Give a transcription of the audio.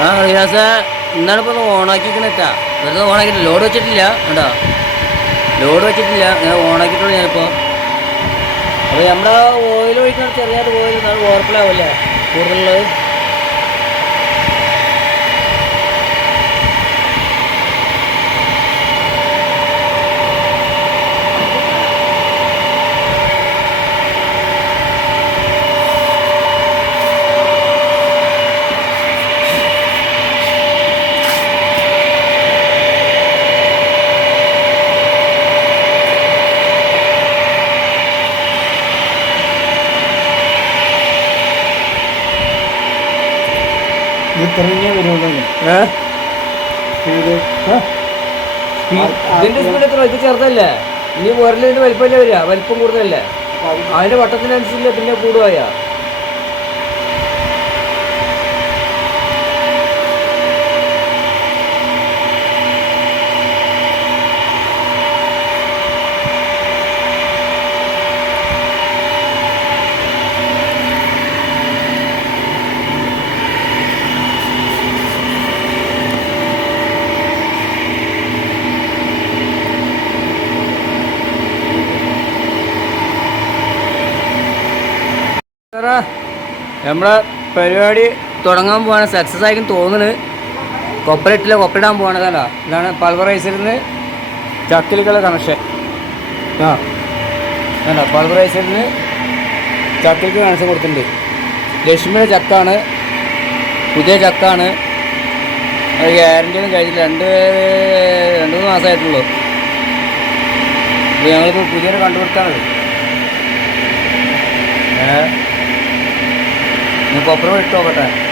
ആ റിയാസ ഇന്നാണ് ഇപ്പോൾ ഓണാക്കിക്കണറ്റാ വെറുതെ ലോഡ് വെച്ചിട്ടില്ല കേട്ടോ ലോഡ് വെച്ചിട്ടില്ല ഞാൻ ഓണാക്കിയിട്ടുള്ളൂ ഞാനിപ്പോൾ അപ്പോൾ നമ്മുടെ ഓയിൽ ഒഴിക്കുന്ന ചെറിയ ഓയിൽ ഓർപ്പിലാവില്ലേ കൂടുതലുള്ളത്? ഇത്രയേ വരുള്ളൂ ഇതിന്റെ സ്പീഡ് എത്ര? ഇത് ചെറുതല്ലേ? ഇനി വേറെ വലിപ്പമല്ലേ വരിക. വലിപ്പം കൂടുതലല്ലേ? അതിന്റെ വട്ടത്തിനനുസരിച്ച് പിന്നെ കൂടുവായ നമ്മളെ പരിപാടി തുടങ്ങാൻ പോവാണ്. സക്സസ് ആയിരിക്കും തോന്നുന്നത്. കൊപ്പരയിട്ടില്ല കൊപ്പരിടാൻ കണ്ട ഇതാണ് പൾവറൈസറിന്ന് ചക്കിലേക്കുള്ള കണക്ഷൻ ആ. കണ്ട? പൾവറൈസറിന് ചക്കിലേക്ക് കണക്ഷൻ കൊടുത്തിട്ടുണ്ട്. ലക്ഷ്മിയുടെ ചക്കാണ്. പുതിയ ചക്കാണ്. അത് ഗ്യാരണ്ടിയൊന്നും കഴിഞ്ഞില്ല. രണ്ട് രണ്ട് മൂന്ന് മാസമായിട്ടുള്ളൂ. അപ്പോൾ ഞങ്ങളിപ്പോൾ പുതിയൊരു കണ്ടുപിടുത്താണത് ഏഹ് કોપરામાં એકઠો કટાય